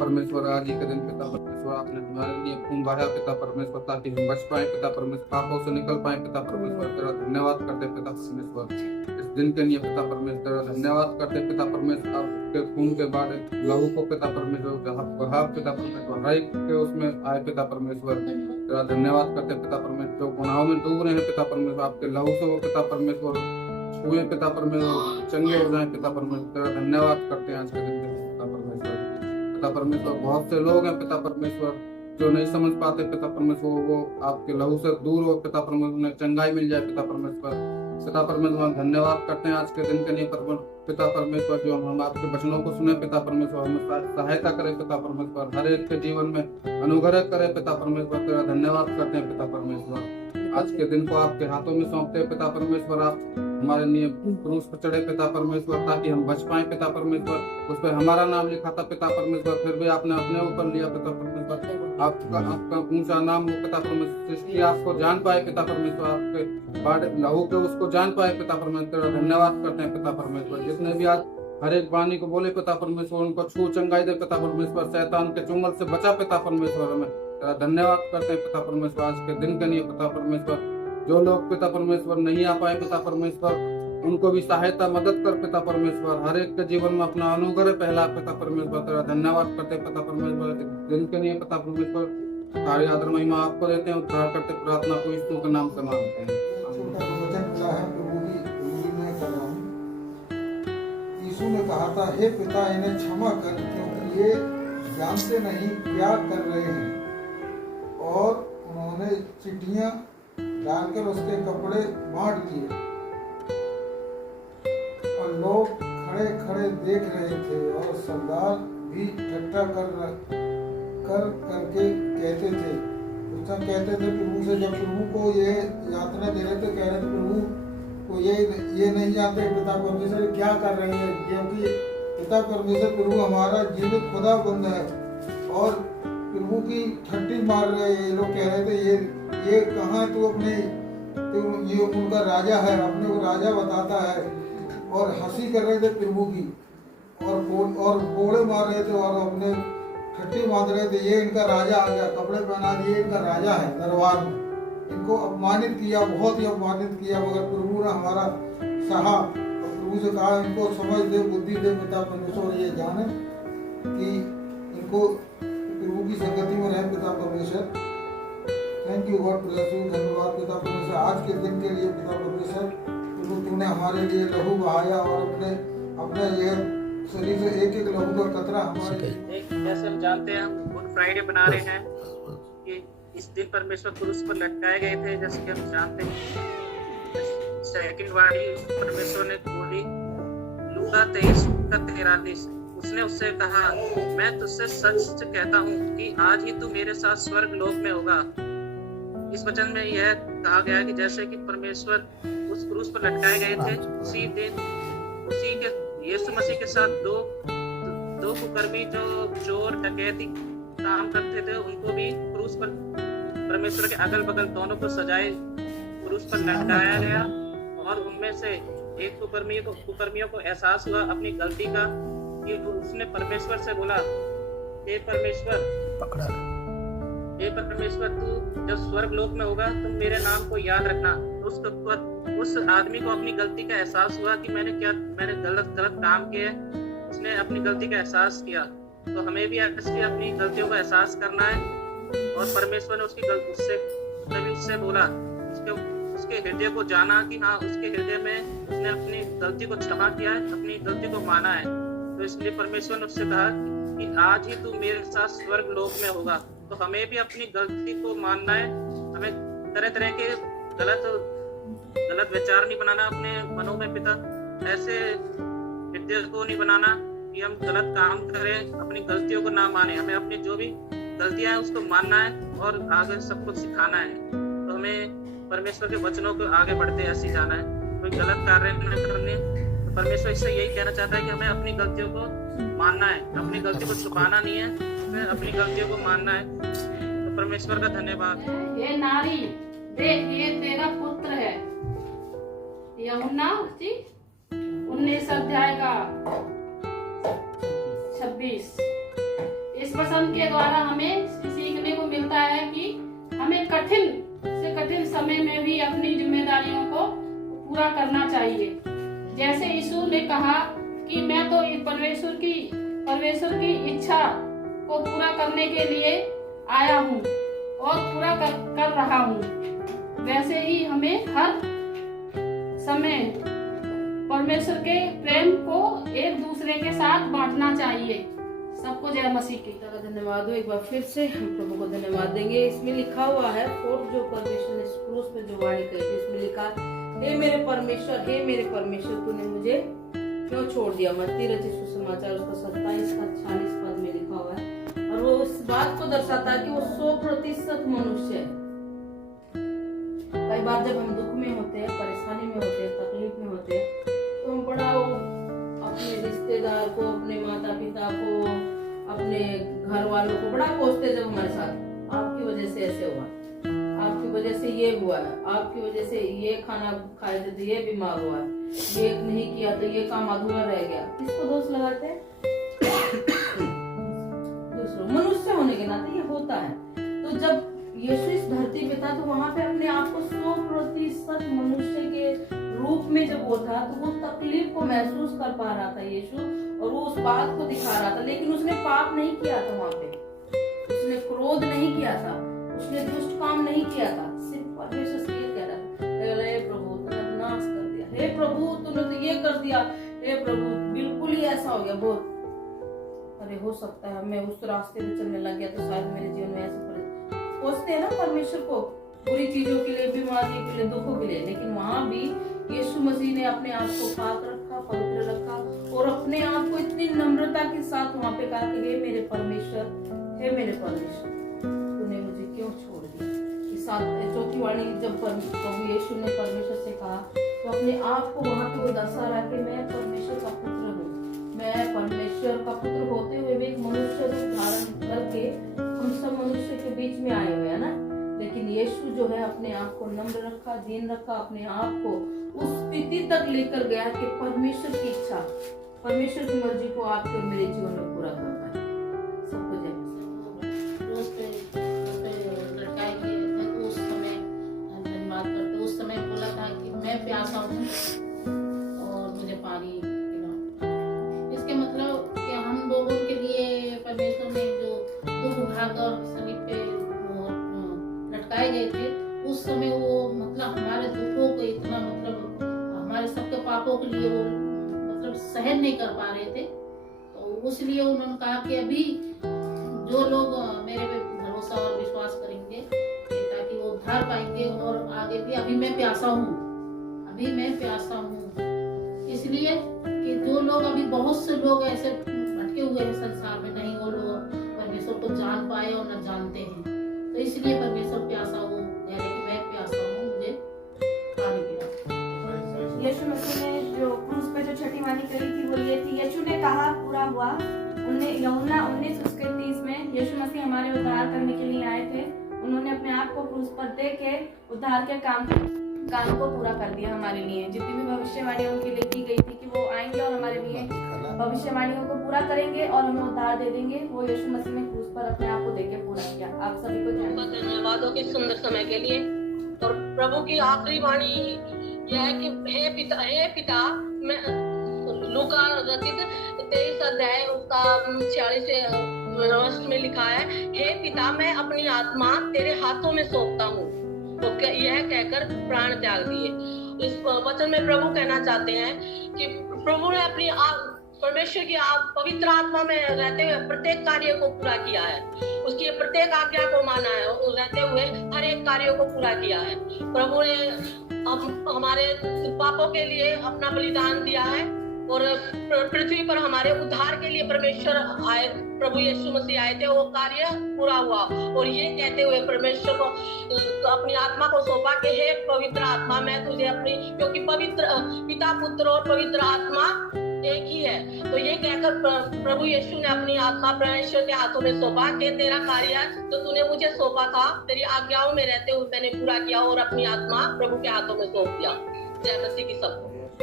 परमेश्वर आज ही के दिन पिता परमेश्वर आपने हमारे लिए खून बहाया पिता परमेश्वर, ताकि हम बच पाए पिता परमेश्वर, पापों से निकल पाए पिता परमेश्वर। तेरा धन्यवाद करते पिता परमेश्वर इस दिन के लिए पिता परमेश्वर। तेरा धन्यवाद करते पिता परमेश्वर, आपके खून के बाद लहू को पिता परमेश्वर बहा पिता परमेश्वर, हर एक के उसमें आए पिता परमेश्वर। तेरा धन्यवाद करते पिता परमेश्वर, जो गुनाहों में डूब रहे हैं पिता परमेश्वर, आपके लहू से वो पिता परमेश्वर छुए पिता परमेश्वर, चंगे हो जाए पिता परमेश्वर। तेरा धन्यवाद करते हैं आज के दिन पिता परमेश्वर। पिता परमेश्वर बहुत से लोग हैं पिता परमेश्वर जो नहीं समझ पाते पिता परमेश्वर, वो आपके लहू से दूर हो पिता परमेश्वर, उन्हें चंगाई मिल जाए पिता परमेश्वर। पिता परमेश्वर धन्यवाद करते हैं आज के दिन के लिए पिता परमेश्वर, जो हम आपके वचनों को सुने पिता परमेश्वर, हमें सहायता करे पिता परमेश्वर, हर एक के जीवन में अनुग्रह करे पिता परमेश्वर। तेरा धन्यवाद करते हैं पिता परमेश्वर। आज के दिन को आपके हाथों में सौंपते हैं पिता परमेश्वर। आप हमारे लिए क्रूस पर चढ़े पिता परमेश्वर, ताकि हम बच पाए पिता परमेश्वर। उस पर हमारा नाम लिखा था पिता परमेश्वर, फिर भी आपने अपने ऊपर लिया पिता परमेश्वर। आपका ऊंचा नाम हो पिता परमेश्वर, सृष्टि आपको जान पाए पिता परमेश्वर, आपके लहू के उसको जान पाए पिता परमेश्वर। धन्यवाद करते हैं पिता परमेश्वर। जिसने भी आज हर एक वाणी को बोले पिता परमेश्वर, उनको छू चंगाई दे पिता परमेश्वर, शैतान के चुंगल से बचा पिता परमेश्वर। हमें तेरा धन्यवाद करते हैं पिता परमेश्वर आज के दिन के लिए पिता परमेश्वर। जो लोग पिता परमेश्वर नहीं आ पाए पिता परमेश्वर, उनको भी सहायता मदद कर पिता परमेश्वर, हर एक के जीवन में अपना अनुग्रह पहला पिता परमेश्वर। तेरा धन्यवाद करते पिता परमेश्वर दिन के लिए पिता परमेश्वर। सारी आदर महिमा आपको देते हैं, उद्धार करते प्रार्थना को यीशु के नाम से मांगते हैं। यीशु ने कहा था, हे पिता इन्हें क्षमा कर, क्योंकि ये जानते नहीं क्या कर रहे हैं। और उन्होंने चिट्ठियां डालकर उसके कपड़े बांट दिए, और लोग खड़े खड़े देख रहे थे, और सरदार भी ठट्ठा करके कहते थे, उससे कहते थे प्रभु से, जब प्रभु को ये यातना दे रहे थे, कह रहे थे प्रभु को ये नहीं जानते पिता परमेश्वर क्या कर रहे हैं, क्योंकि पिता परमेश्वर प्रभु हमारा जीवित खुदा बंद है। और प्रभु की ठट्ठी मार रहे, ये लोग कह रहे थे ये कहाँ तू अपने, तो ये उनका राजा है, अपने को राजा बताता है, और हंसी कर रहे थे प्रभु की, और कोड़े मार रहे थे, और अपने ठट्ठी बांध रहे थे, ये इनका राजा आ गया, कपड़े पहना दिए, इनका राजा है दरबार में। इनको अपमानित किया, बहुत ही अपमानित किया, मगर प्रभु ने हमारा सहा, और प्रभु से कहा इनको समझ दे, बुद्धि दे पिता परमेश्वर, ये जाने कि इनको प्रभु की संगति में रहे पिता परमेश्वर। Thank you, God bless you. धन्यवाद पिता परमेश्वर आज के दिन के लिए पिता परमेश्वर। प्रभु तूने हमारे लिए लहू बहाया, और अपने ये शरीर से एक एक लहू का कतरा हमारे, जैसे हम जानते हैं, हम गुड फ्राइडे बना रहे हैं कि इस दिन परमेश्वर क्रूस पर लटकाए गए थे। जैसे कि हम जानते हैं, सेकंड वाणी परमेश्वर ने बोली लूका 23:43, उसने उससे कहा, मैं तुझसे सच कहता हूँ कि आज ही तू मेरे साथ स्वर्ग लोक में होगा। इस वचन में यह कहा गया कि जैसे कि परमेश्वर उस क्रूस पर लटकाए गए थे, उसी दिन उसी के यीशु मसीह के साथ दो कुकर्मी जो चोर डकैती काम करते थे, उनको भी क्रूस पर परमेश्वर के अगल बगल दोनों को सजाए क्रूस पर लटकाया गया। और उनमें से एक कुकर्मियों को एहसास हुआ अपनी गलती का, कि उसने परमेश्वर से बोला, हे परमेश्वर तू जब स्वर्ग लोक में होगा तुम मेरे नाम को याद रखना। उस आदमी को अपनी गलती का एहसास हुआ कि मैंने गलत काम किया। उसने अपनी गलती का एहसास किया। तो हमें भी ऐसे अपनी गलतियों का एहसास करना है, और परमेश्वर ने उससे बोला, उसके हृदय को जाना कि हाँ, उसके हृदय में उसने अपनी गलती को क्षमा किया है, अपनी गलती को माना है। तो इसलिए परमेश्वर ने उससे कहा कि आज ही तू मेरे साथ स्वर्ग लोक में होगा। तो हमें भी अपनी गलती को मानना है। हमें तरह तरह के गलत विचार नहीं बनाना अपने मनों में पिता, ऐसे हृदय को नहीं बनाना कि हम गलत काम करें, अपनी गलतियों को ना माने। हमें अपनी जो भी गलतियां हैं उसको मानना है, और आगे सबको सिखाना है। तो हमें परमेश्वर के वचनों को आगे बढ़ते ऐसे जाना है, कोई गलत कार्य न करने। तो परमेश्वर इससे यही कहना चाहता है कि हमें अपनी गलतियों को मानना है, अपनी गलती को छुपाना नहीं है, हमें अपनी गलतियों को मानना है। तो परमेश्वर का धन्यवाद। ये नारी देख, ये तेरा पुत्र है। यूहन्ना 19 अध्याय का 26। इस वचन के द्वारा हमें सीखने को मिलता है कि हमें कठिन से कठिन समय में भी अपनी जिम्मेदारियों को पूरा करना चाहिए। जैसे यीशु ने कहा कि मैं तो परमेश्वर की इच्छा को पूरा करने के लिए आया हूँ और पूरा कर रहा हूँ, वैसे ही हमें हर समय परमेश्वर के प्रेम को एक दूसरे के साथ बांटना चाहिए। सबको जय मसीह की। धन्यवाद हो। एक बार फिर से हम प्रभु को धन्यवाद देंगे। इसमें लिखा हुआ है, फोर्थ जो परमेश्वर ने क्रूस पे जो वाणी कही थी, इसमें लिखा, हे मेरे परमेश्वर तूने मुझे क्यों छोड़ दिया। मत्ती रचित सुसमाचार उसका 27-46 पद में लिखा हुआ है, और वो इस बात को दर्शाता है कि वो 100% मनुष्य है। कई बार जब हम दुख में होते हैं, परेशानी में होते हैं, तकलीफ में होते हैं, तो हम बड़ा अपने रिश्तेदार को, अपने माता पिता को, अपने घर वालों को बड़ा कोसते। जब हमारे साथ आपकी वजह से ऐसे हुआ, आपकी वजह से ये हुआ है, आपकी वजह से ये खाना खाए थे तो ये बीमार हुआ है, ये नहीं किया तो ये काम अधूरा रह गया। किसको दोष लगाते हैं? दूसरों। मनुष्य होने के नाते ये होता है। तो जब यीशु इस धरती पे था तो वहां पे अपने आप को 100% मनुष्य के रूप में जब वो था, तो वो तकलीफ को महसूस कर पा रहा था यीशु, और वो उस बात को दिखा रहा था। लेकिन उसने पाप नहीं किया था, वहां पे उसने क्रोध नहीं किया था, उसने दुष्ट काम नहीं किया था। सिर्फ परमेश्वर से ये कह रहा था, हे प्रभु तूने नाश कर दिया, हे प्रभु तूने तो ये कर दिया, हे प्रभु बिल्कुल ही ऐसा हो गया। बहुत अरे हो सकता है मैं उस रास्ते पे चलने लग गया तो शायद मेरे जीवन में ऐसे सोचते हैं ना परमेश्वर को, बुरी चीजों के लिए, बीमारियों के लिए, दुखों के लिए। लेकिन वहां भी यीशु मसीह ने अपने आप को पाक रखा, पवित्र रखा, और अपने आप को इतनी नम्रता के साथ वहां पे कहा कि हे मेरे परमेश्वर तूने मुझे क्यों छोड़ दिया। इस चौथी वाणी जब प्रभु यीशु ने परमेश्वर से कहा, तो अपने आप को वहां पे वो दर्शा रहा कि मैं परमेश्वर का पुत्र हूँ। मैं परमेश्वर का पुत्र होते हुए भी एक मनुष्य रूप धारण करके हम सब मनुष्य के बीच में आए हुए हैं ना। लेकिन यीशु जो है अपने आप को नम्र रखा, दीन रखा, अपने आप को उस स्थिति तक लेकर गया कि परमेश्वर की इच्छा, परमेश्वर की मर्जी को आपके और मेरे जीवन में पूरा कर पाए। सबको जय मसीह। उस समय धन्यवाद करते, उस समय बोला था कि मैं प्यासा हूँ और मुझे पानी पिलाओ। इसके मतलब कि हम लोगों के लिए परमेश्वर ने जो दुख भाग और सलीब पे लटकाए गए थे, उस समय वो मतलब हमारे दुखों को इतना मतलब हमारे सबके पापों के लिए वो मतलब सहन नहीं कर पा रहे थे। तो उसलिए उन्होंने कहा कि अभी जो लोग मेरे पे भरोसा और विश्वास करेंगे ताकि वो उद्धार पाएंगे, और आगे भी अभी मैं प्यासा हूँ। इसलिए कि जो लोग अभी बहुत से लोग ऐसे भटके हुए हैं संसार में, नहीं वो लोग परमेश्वर को जान पाए और न जानते हैं। तो इसलिए परमेश्वर प्यासा हो कह रहे कि मैं प्यासा हूँ, मुझे पानी पिलाओ। यीशु मसीह ने जो क्रूस पे जो छठी वाणी कही थी वो ये थी, यीशु ने कहा पूरा हुआ। यूहन्ना 19:30 में यीशु मसीह हमारे उद्धार करने के लिए आए थे। उन्होंने अपने आप को क्रूस पर दे के उद्धार के काम को पूरा कर दिया हमारे लिए। जितनी भी भविष्यवाणियां उनके लिए की गई थी कि वो आएंगे और हमारे लिए भविष्यवाणियों को पूरा करेंगे और हमें उद्धार दे देंगे, वो यीशु मसीह ने क्रूस पर अपने आप को देके पूरा किया। आप सभी को धन्यवाद हो कि सुंदर समय के लिए। और प्रभु की आखिरी वाणी यह है कि हे पिता मैं लूका रचित 23 अध्याय उसका 46 में लिखा है, हे पिता मैं अपनी आत्मा तेरे हाथों में सौंपता हूँ। तो यह कहकर प्राण त्याग दिए। इस वचन में प्रभु कहना चाहते हैं कि प्रभु ने अपनी परमेश्वर की पवित्र आत्मा में रहते हुए प्रत्येक कार्य को पूरा किया है, उसकी प्रत्येक आज्ञा को माना है और रहते हुए हर एक कार्य को पूरा किया है। प्रभु ने हमारे पापों के लिए अपना बलिदान दिया है और पृथ्वी पर हमारे उद्धार के लिए परमेश्वर आए, प्रभु यीशु मसीह आए थे, वो कार्य पूरा हुआ। और ये कहते हुए परमेश्वर को अपनी आत्मा को सौंपा कि हे पवित्र आत्मा मैं तुझे अपनी, क्योंकि पवित्र पिता पुत्र और पवित्र आत्मा एक ही है। तो ये कहकर प्रभु यीशु ने अपनी आत्मा परमेश्वर के हाथों में सौंपा कि तेरा कार्य जो तूने मुझे सौंपा था, तेरी आज्ञाओं में रहते हुए मैंने पूरा किया और अपनी आत्मा प्रभु के हाथों में सौंप दिया। जय मसीह की सबको।